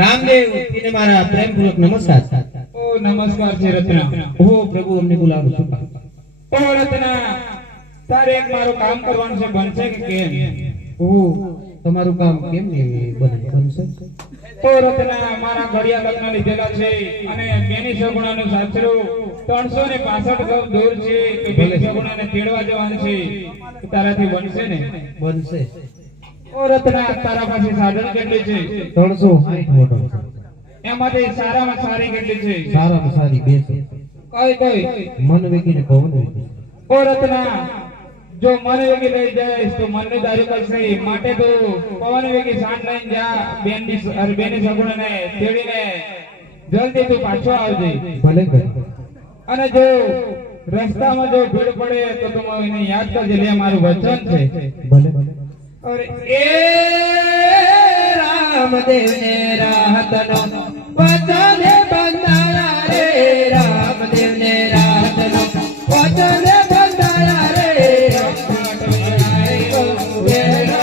रामदेव ने मारा प्रेम पूर्वक नमस्कार। ओ नमस्कार છે રત્ના। ओ प्रभु हमने बुलाવો છું। ઓ રત્ના તારે એક મારું કામ કરવાનું છે, બનશે કે કેમ? ओ તમારું કામ કેમ ને બનશે? ઓ રત્ના મારા ઘડિયા લગ્ન લીધેલા છે અને બેની સગુણાનું સાસરું 365 ગૌ દૂર છે, તો બેની સગુણાને તેડવા જવાનું છે, તો તારાથી બનશે ને? બનશે। ઓ રત્ના તારા પાસે સાધન કેટલી છે? 360 મોટો છે। એમાંથી સારામાં સારી કેટલી છે? સારામાં સારી બે છે। કઈ કઈ? મન વેગી ને પવન વેગી। ઓ રત્ના જો મન વેગી લઈ જાય તો મનની દારૂ કરશે, માટે તો પવન વેગી સાંજ લઈને જા, બેની સગુણને તેડીને જલ્દી તું પાછો આવજે। ભલે ભલે। અને જો રસ્તામાં જો ભીડ પડે તો તું એને યાદ કરજે, લે મારું વચન છે। ભલે ભલે। અરે એ રામદેવ ને રાહતનો વચન બંધાયા રે, રામદેવ ને રાહતનો વચન બંધાયા રે, વેલો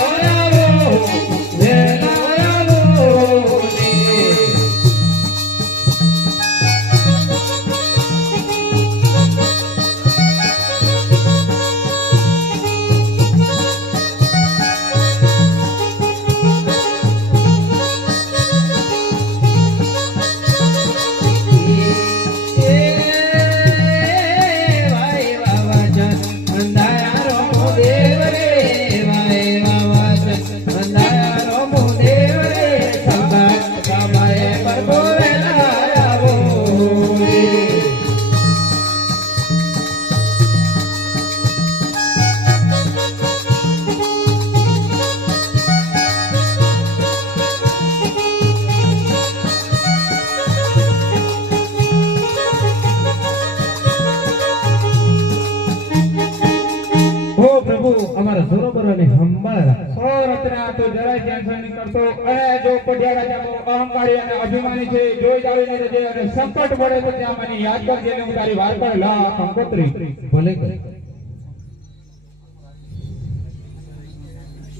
આવો અમારા સરોવરોને સંભાળ। ઓ રત્ના તો જરાય ટેન્શન નહીં કરતો, અને જો પઢિયા રાજા બહુ અહંકારી અને અભિમાની છે, જોઈ જાળીને રહેજે, અને સંકટ પડે તો ત્યાં મને યાદ કરજે, ને હું તારી વાર પર લા કંકોત્રી। ભલે કરે।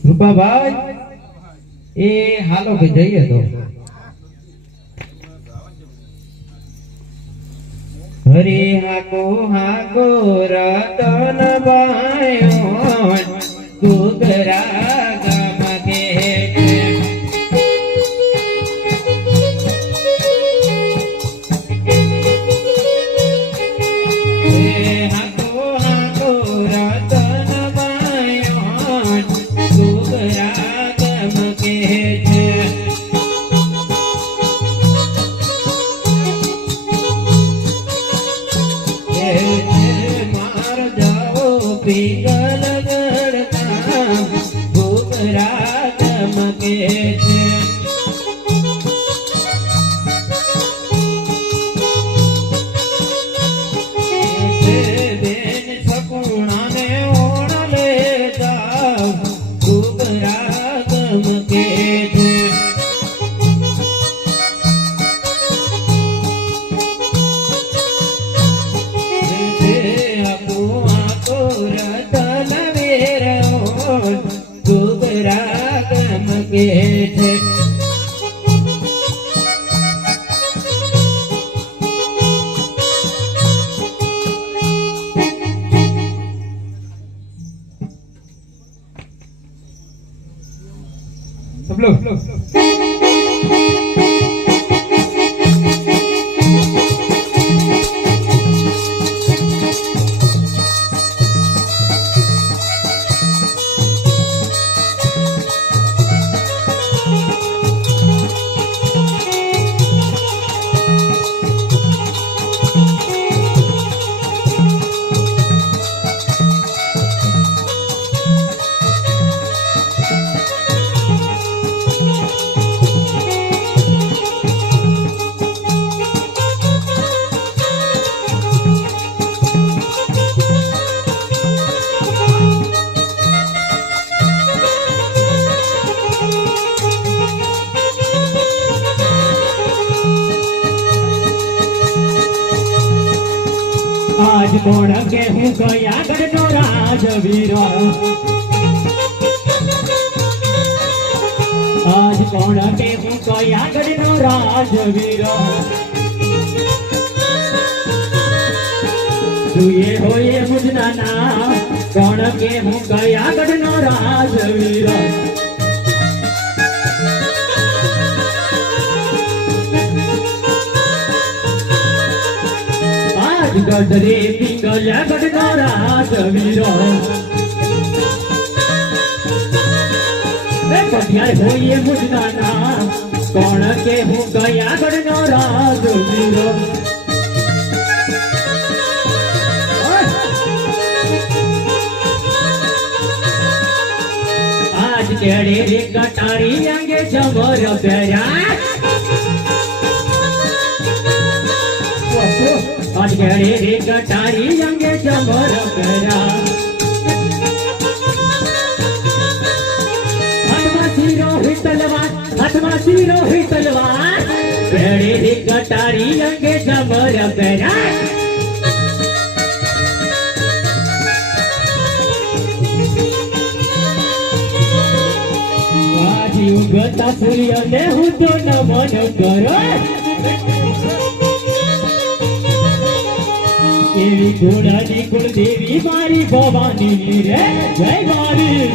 રૂપાભાઈ એ હાલો કે જઈએ તો। હરે હાકો રતન બાયો ગુગરા ગમ કે હાકો રતન બાયો ગુગરા ગમ કે પિંગલ ગળતા ગુગરા ગમકે છે। બેન સગુણાને ઓણ લે જાવ ગુગરા ગમકે છે। ગુગરા ગમકે છે। સબલો आज कोण के हूँ गया गढ़ राजवीर કોણ કે હું કયા ગઢનો રાજવીર તુએ હોય મુજના નામ કોણ કે હું કયા ગઢનો રાજવીર આજ ગઢ રે પિંગલા ગઢનો રાજવીર પટિયાર હોઈએ મુજના નામ કોણ કે હું કયા ગઢનો રાજવીર આજ કેડે રે કટારી અંગે જમર પહેર્યા આજ કેડે રે કટારી અંગે જમર પહેર્યા હાથમાં શીરો હી તલવાર કેડે રે કટારી અંગે જમર પહેર્યા ઉગતા સૂર્યને હું તો નમન કરો એવી ઘોડાની કુળદેવી મારી ભવાની રે જય મારી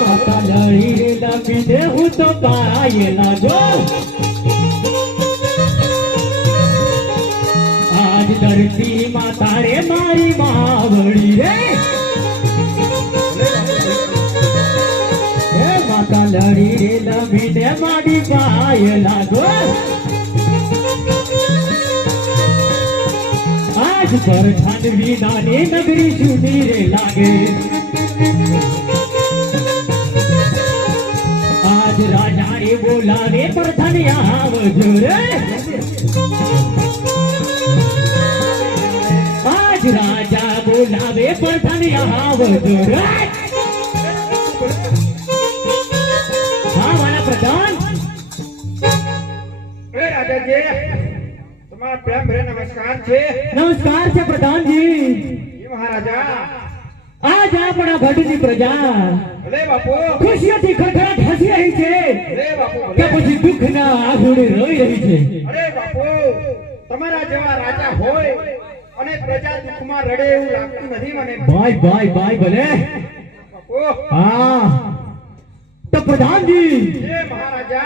માતા લડી રે લપીને હું તો પાયે લાગો આજ ધરતી માતા રે મારી માવડી રે લડી રે લમીને માડી પાય લાગો આજ પર ઠાંડવી નાની નગરી જૂની રે લાગે આજ રાજા રે બોલાવે પ્રધાન આવજો રે આજ રાજા બોલાવે પ્રધાન આવજો રે प्रधान तुम्हारा प्रेम भरे नमस्कार छे प्रधान जी महाराजा आज આપણા ગઢની પ્રજા અરે બાપુ ખુશીથી ખડખડાટ હસી રહી છે અરે બાપુ કે પછી દુઃખના આંસુડે રોઈ રહી છે અરે બાપુ તમારા જેવા રાજા હોય અને પ્રજા દુઃખમાં રડે એવું લાગતું નથી મને ભાઈ ભાઈ ભાઈ ભલે બાપુ હા तो प्रधान जी महाराजा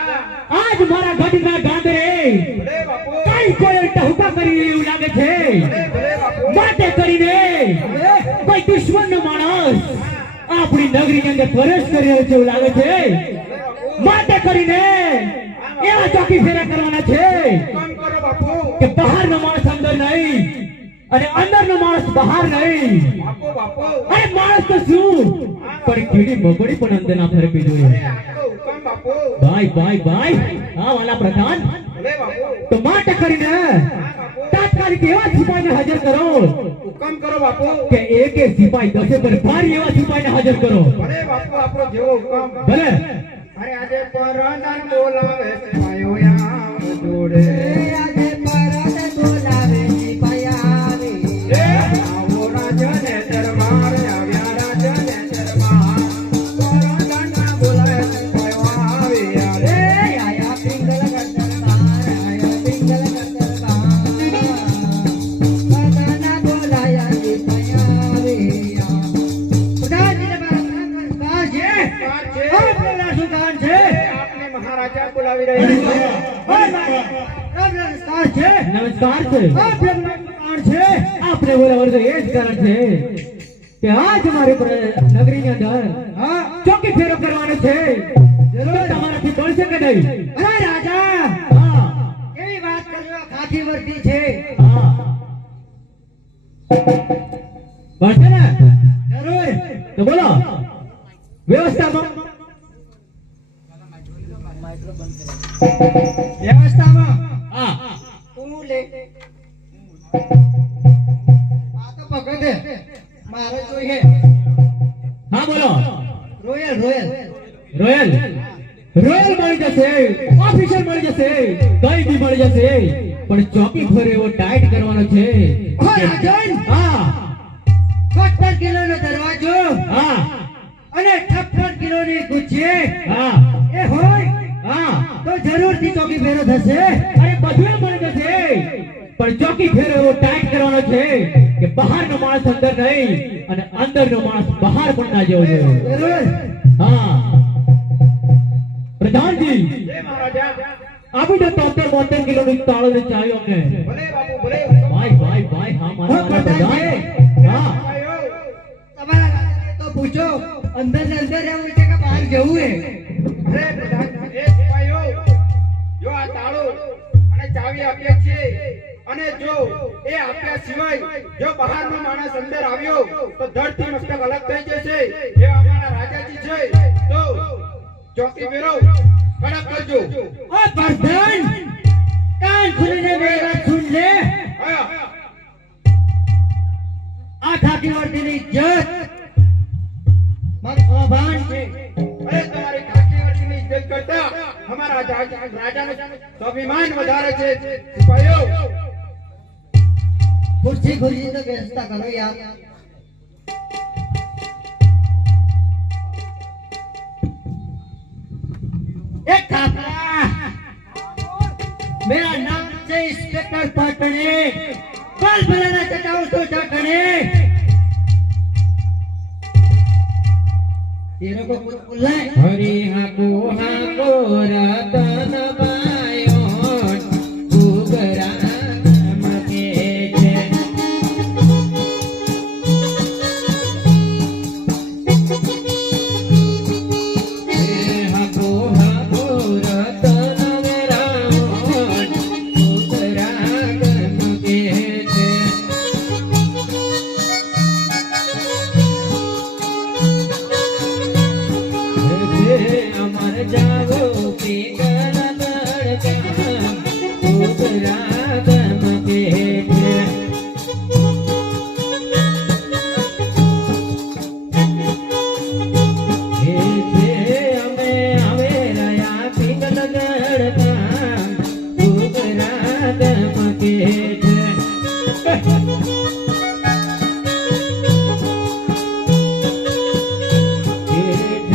आज मारा गढ़ना गांधरे कई कोई टहुका કરી એવું લાગે છે માટે કરીને કોઈ દુશ્મન નો માણસ આપણી નગરી ની અંદર પ્રવેશ કરી રહ્યો છે એવું લાગે છે માટે કરીને એવા ચોકી ફેરા કરવાના છે કે બહાર નો માણસ અંદર નહીં અને અંદર નો માણસ બહાર નહીં અરે માણસ તો શું પણ કીડી મકોડી પણ અંદર ના ફરકવી જોઈએ ભાઈ ભાઈ ભાઈ હા વાલા પ્રધાન તો માટે કરીને તાત્કાલિક એવા સિપાહીને હાજર કરો હુકમ કરો બાપુ કે એક સિપાહી 10 પર ભારી એવા સિપાહીને હાજર કરો અરે બાપુ આપણો જેવો હુકમ ભલે અરે આજે પરદાન બોલાવે સિપાહીઓ આવ જોડે આજે પરદાન બોલાવે સિપાહી આવે આવો રાજને દરબાર આવ્યા રાજને દરબાર પરદાન બોલાવે સિપાહીઓ આવે અરે આયા પિંગલ દરબાર આયા પિંગલ દરબાર પરદાન બોલાયા સિપાહી આવે महाराजा बुलावी रहे नमस्कार છે નમસ્કાર છે આપણે બોલાવવાનું તો એ જ કારણ છે કે આજ મારી નગરીની અંદર ચોકી ફેરો કરવાનો છે જરૂર તમારાથી બનશે કે નહીં અરે રાજા હા એવી વાત કરજો ખાખી વર્તી છે હા બનશે ને જરૂર તો બોલો વ્યવસ્થામાં વ્યવસ્થામાં હા તું લે આ તો પકડ દે મારે જોઈએ હા બોલો રોયલ રોયલ રોયલ રોયલ મળી જશે ઓફિસર મળી જશે કઈ બી મળી જશે પણ ચોકી ફરે એવો ટાઈટ કરવાનો છે રાજન હા 56 કિલોનો દરવાજો હા અને 56 કિલોની ગુચ્છી છે એ હોય તો જરૂરથી ચોકી ફેરો થશે. અરે બધું મને થશે, પણ ચોકી ફેરો એવો ટાઈટ કરવાનો છે કે બહારનો માણસ અંદર નહીં અને અંદરનો માણસ બહાર પણ ના જવો જોઈએ. પ્રધાનજી આપી દો 73-72 કિલોની તાળો ને ચાવી અમને. ભાઈ હા મારા પ્રધાન. તમારા રાજાને તો પૂછો અંદર ને અંદર રહેવું છે કે બહાર જવું છે. અરે પ્રધાન, એ સિપાહીઓ, જો આ તાળો અને ચાવી આપ્યા છે, અને જો એ આપ્યા સિવાય જો બહારનો માણસ અંદર આવ્યો તો ધડથી મસ્તક અલગ થઈ જશે. એવા અમારા રાજાજી છે, તો ચોકી ફેરો કડક કરજો. ઓ પ્રધાન, કાન ખોલીને મેરી વાત સુન લે. આ ખાકી વર્દીની ઇજ્જત મારું ભાન છે. અરે તમારી ખાકી વર્દીની ઇજ્જત કરતા અમારા રાજાનું સ્વાભિમાન વધારે છે. સિપાહીઓ, ખુરશી ખુરશી તો વ્યવસ્થા કરો યાર. एक कापरा, मेरा नाम से इंस्पेक्टर पाटणे, बल बलाना चटाओ तो चाटणे. तेरे को कुछ बोलना है? હરી હાકો રતન બાયો ઘૂઘરા ગમકે છે. હાકો રતન વેરાયો ઘૂઘરા ગમકે છે. અમર જાવો પીગલ તડકા ઘૂઘરા ગમકે છે. અમે આવે રહ્યા પીગલ તડકા ઘૂઘરા ગમકે છે.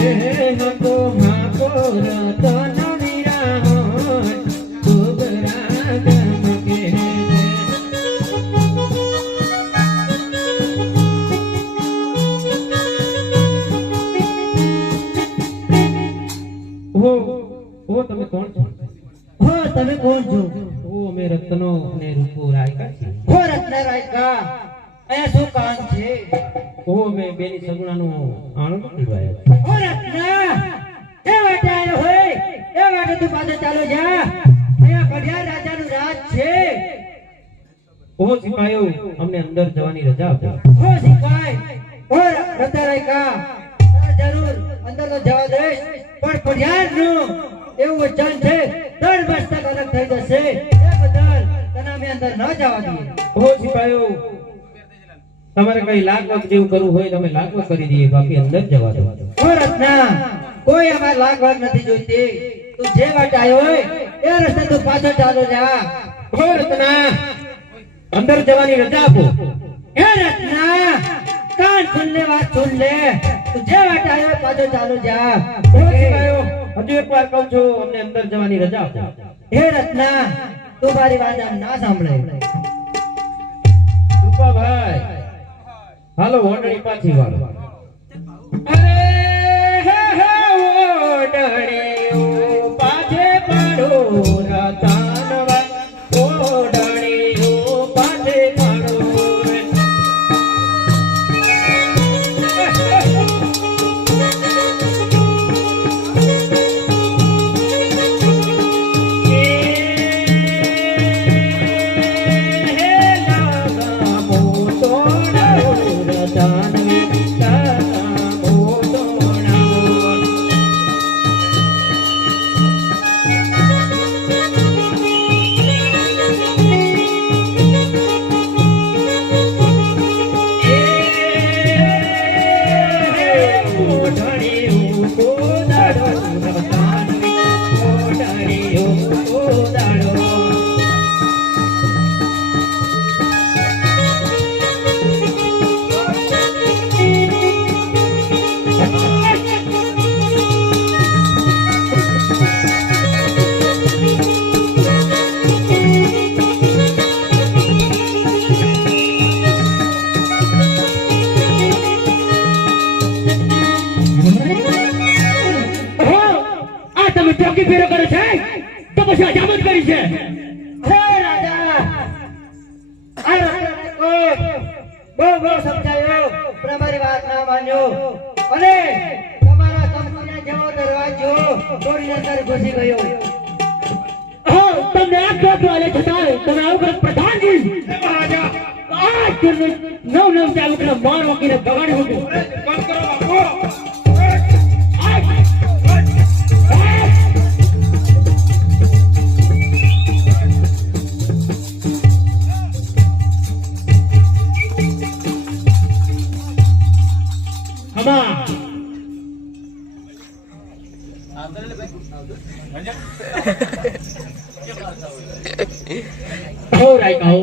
હાકો રતન વિરાયો ઘૂઘરા ગમકે છે. ઓ તમે કોણ છો? હો તમે કોણ છો? ઓ અમે રત્નો અને રૂપો રાયકા છીએ. હો રત્નરાયકા, અહીંયા શું કામ છે? ઓ અમે બેની સગુણાનું આણંદ પીવાયા હો રત્ના, એ વાટે આવ્યો હોય એ વાટે તું પાછો ચાલો જા. અહીંયા કઢિયાર રાજાનું રાજ છે. ઓ સિપાહીઓ, અમને અંદર જવાની રજા આપો. હો સિપાઈ, હો રત્નરાયકા, જરૂર અંદર તો જવા દઈશ, પણ કઢિયારનું એવું વચન છે 3 વર્ષ તક અલગ થઈ જશે. એ બદલ તને અમે અંદર ન જવા દઈએ. ઓ સિપાહીઓ, તમારે કઈ લાગવગ જેવું કરવું હોય તમે લાગવગ કરી દઈએ, બાકી અંદર જવા દો. હો રત્ના, કોઈ અમારે લાગવાગ નથી જોઈતી. તું જે વાટે આવ્યો હોય એ રસ્તે તું પાછો ચાલો જા. ઓ રત્ના, અંદર જવાની રજા આપો. હે રત્ના, કાન ખોલને વાત સુન લે. તું જે વાટે આવ્યો હોય પાછો ચાલો જા. ઓ સિપાહીઓ, હજુ એકવાર કહું છું, અમને અંદર જવાની રજા આપો. હે રત્ના, તું મારી વાત આમ ના સાંભળે. રૂપાભાઈ, હાલો ઓડણી પાછી વાળો. અરે હે હે ઓડણીઓ પાછે પડો રતનવા, ઓડણીઓ પાછે પડો. હે લાગા મોટો રતનવી ચોકી ફેરો કરે છે તો પછી આ જામત કરી છે હે રાજા આ રાજાને બહુ સમજાયો પણ અમારી વાત ના માન્યો અને તમારા કંપનીના જેવો દરવાજો તોડીને અંદર ઘૂસી ગયો હા તમને આ કહો આલે છતાં તમે આવું કરો પ્રધાનજી મહારાજા આ તમને નવ ચાલુ કરે માર વકીને ભગાડી મૂકો બંધ કરો બાપુ હો રાઈ કહો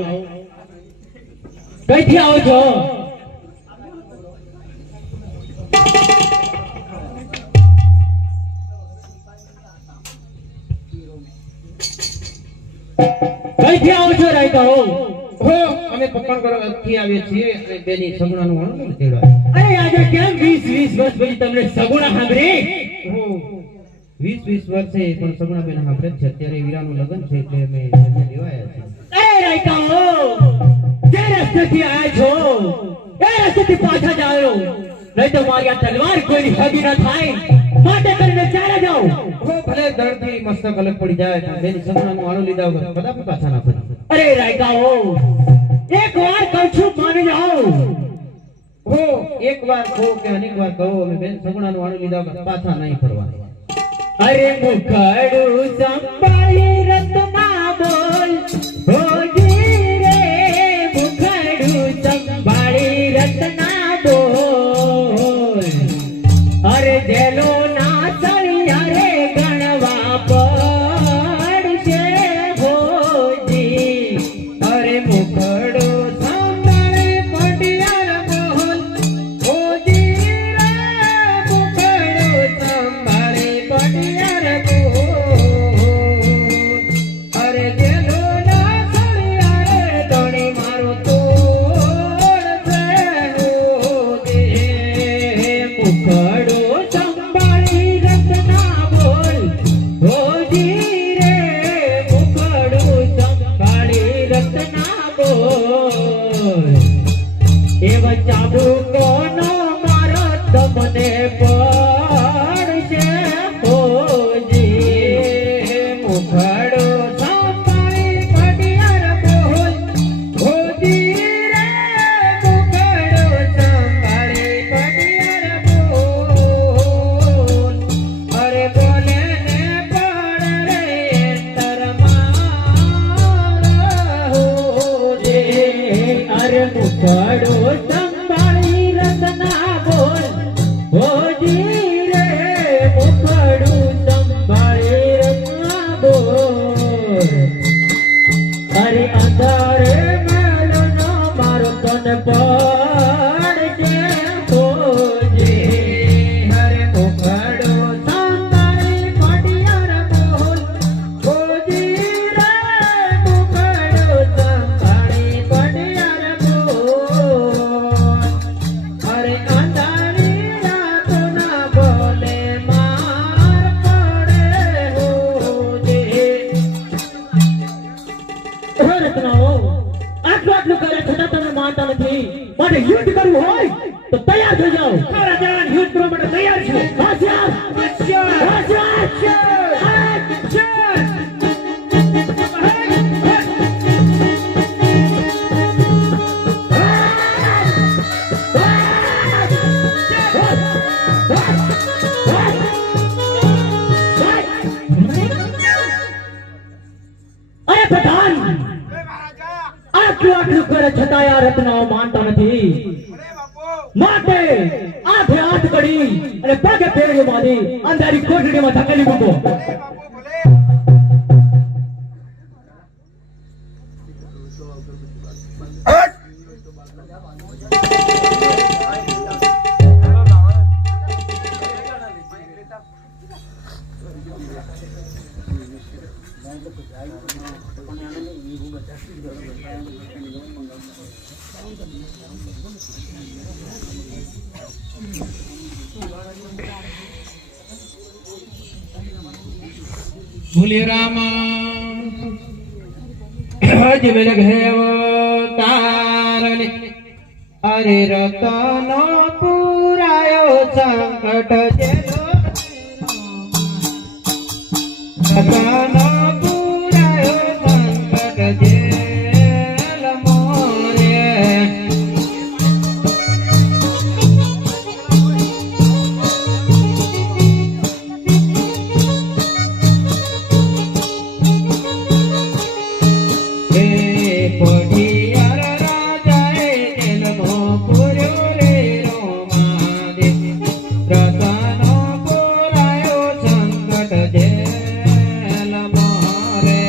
કઈથી આવો છો કઈથી આવો છો રાઈ કહો હો અમે પકડ કરવાથી આવીએ છીએ અને બેની સગુણાનું વર્ણન તેડવા અરે આજે કેમ 20 વર્ષ પછી તમને સગુણા સાંભળી હો 20 વર્ષે પણ સગુણા બેન સાંભળે છે અત્યારે વીરાનું લગ્ન છે એટલે અમે એમને લેવાયા છે અરે રાઈ કહો જે રસ્તેથી આયા છો એ રસ્તેથી પાછા જાઓ નહીં તો મારી આ તલવાર કોઈની હગી ન થાય માટે કરીને ચાલ્યા જાઓ હો ભલે દળથી મસ્તક અલગ પડી જાય પણ બેની સગુણાનું વાળું લીધા વગર કદાપી પાછા ના ફરી અરે રાયકાઓ એક વાર કહું છું માની જાઓ હો એક વાર કહો કે અનેક વાર કહો અમે બેન સગુણાનું વાળું લીધા વગર પાછા નહીં ફરવા અરે મુખડું સંભાળી રત્ના બોલ હોજી રે મુખડું સંભાળી રત્ના બોલ અરે જેલો ના સળિયા રે ગણવા પડશે હોજી અરે મુખડું સંભાળી પડિયાર બોલ હોજી રે મુખડું સંભાળી પડિયાર બોલ અરે જેલો ના સળિયા રે ધણી મારો તોડ છે હોજી મુખડું સંભાળી રત્ના બોલ હોજી રે મુખડું સંભાળી રત્ના બોલ એવા ચાબુકોનો મારો તમને પડશે હોજી મુખડું સંભાળી પડિયાર બોલ હોજી રે મુખડું સંભાળી પડિયાર બોલ અરે બોલે ને પડ રે તરમાર હોજી અરે મુખડું સંભાળી રત્ના બોલ હોજી રે મુખડું સંભાળી રત્ના બોલ અરે અંધારે મેલો નો મારો તન પડશે હોજી અરે મુખડું સંભાળી પડિયાર બોલ હોજી રે મુખડું સંભાળી પડિયાર બોલ અરે અંધારી રાતો ના બોલે માર પડે હોજી રત્નાઓ આટલું કરે છતાં તમે માનતા નથી માટે યુદ્ધ કરવું હોય તો તૈયાર થઈ જાઓ મારા જાન યુદ્ધ કરવા માટે તૈયાર છે હોશિયાર અરે પ્રધાન આટલું કરે છતાં આ રત્નાઓ માનતા નથી માટે આઠે હાથ કરી અને પગે પેરજો મારી અંધારી કોઠડીમાં ધકેલી મૂકો બોલે રામા હજ મેલ ઘેવ તારને અરે રતનો પુરાયો સંકટ જેલો રતનો પુરાયો સંકટ જેલ મોરે પઢિયાર રાજાએ જેલમો પૂર્યો રે રોમાદે રતનો પુરાયો સંકટ જેલ મોરે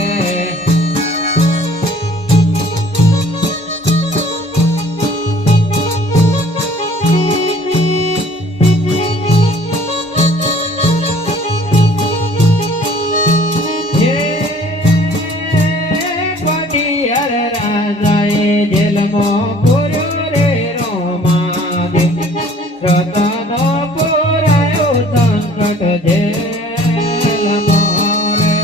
પઢિયાર રાજાએ જેલમો પૂર્યો રે રોમાદે રતનો પુરાયો સંકટ જેલ મોરે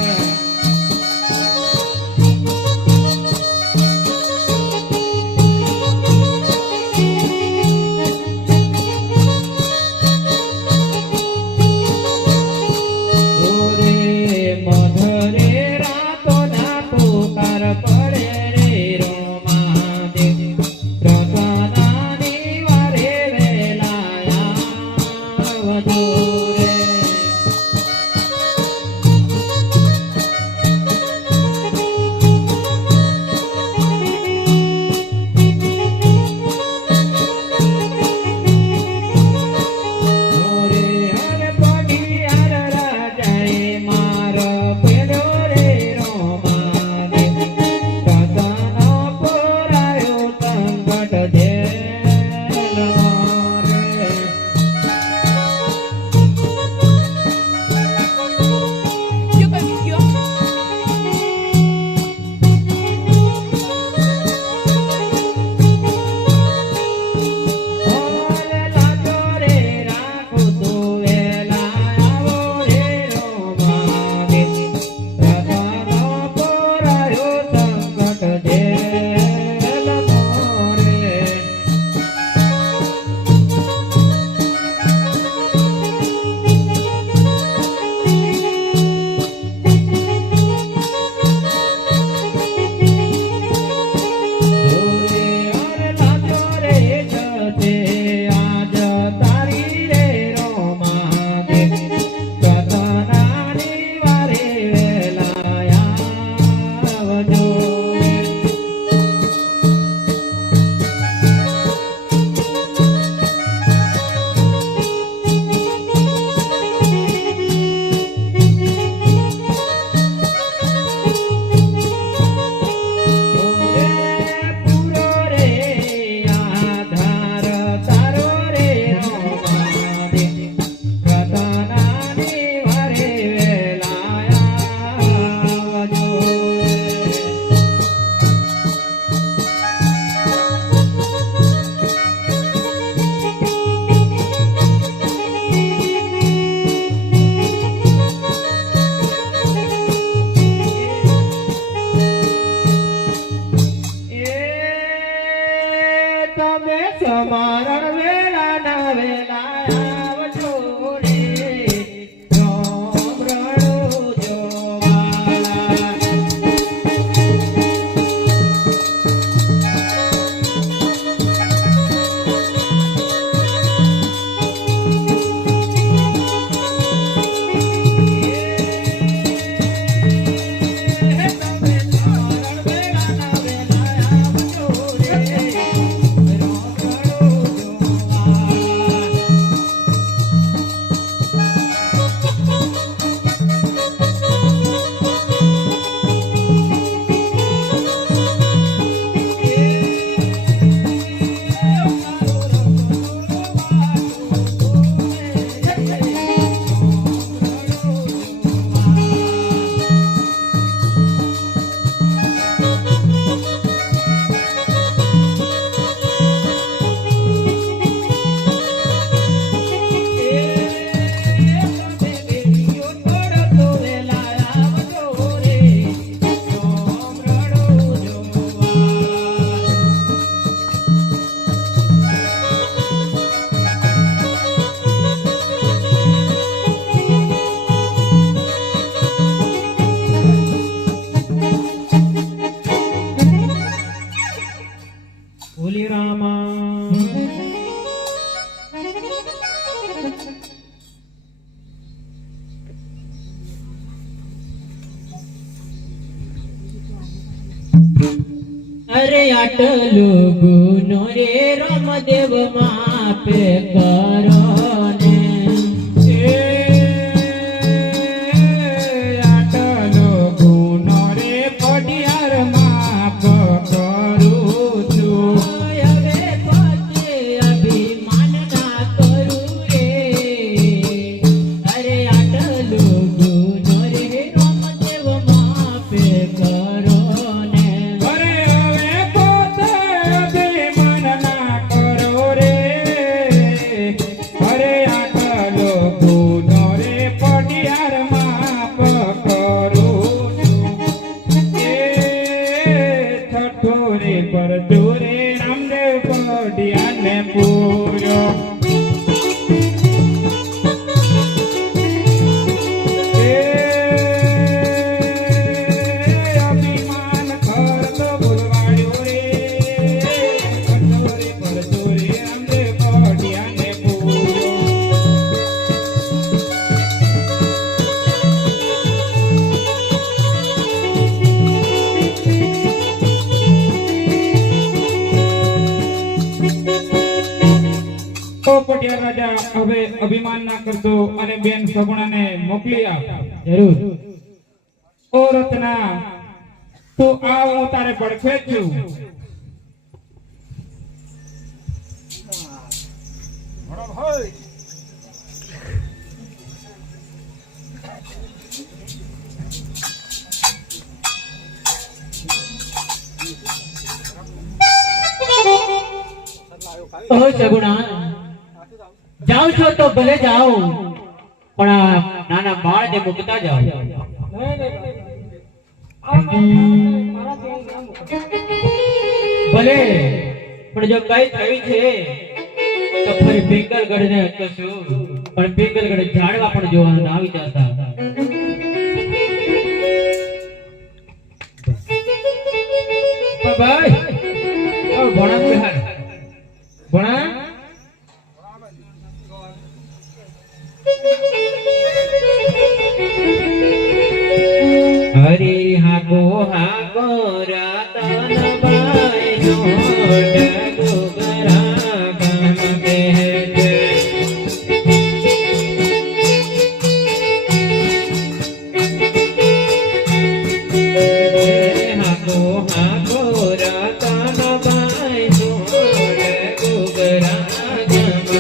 ઓરે મધરે રાતોના પુકાર પડે રે રોમાદે રતનાની વારે વેલાયા વધુ રે ઓરે હર પઢિયાર રાજાએ માર પેડો રે રોમાદે રતનો પુરાયો સંકટ જેલ મોરે અરે આટલો ગુનો રે રામદેવ માપે કરો ને આટલો ગુનો રે પડિયાર માફ કરું છું. હવે પછી અભિમાન ના કરું રે અરે આટલો ગુનો રે રામદેવ માપે કરો ને અરે હવે પોતે અભિમાન ના કરો રે. અરે આટલો ગુનો રે પડિયાર માફ કરું છું. એ છઠ્ઠો રે પરચો રે રામદેવ પડિયાને પૂર્યો. અભિમાન કરતો બોલવાડ્યો રે. છઠ્ઠો રે પરચો રે રામદેવ પડિયાને પૂર્યો. તો પટિયાર રાજા હવે અભિમાન ના કરતો અને બેન સગુણાને મોકલી આપ. જરૂર ઓ રત્ના, તું આવ, હું તારે પડખે જ છું. ઓ સગુણા જાઓ છો તો ભલે જાઓ પણ આ નાના બાળને મૂકતા જાઓ ભલે પણ જો કઈ થયું છે તો ફરી પિંગલગઢ ને કશું પણ પિંગલગઢ ઝાડવા પણ જોવા ના આવી જતા ભાઈ ઓ ભણા બિહાર ભણા હરી હાગો હાગો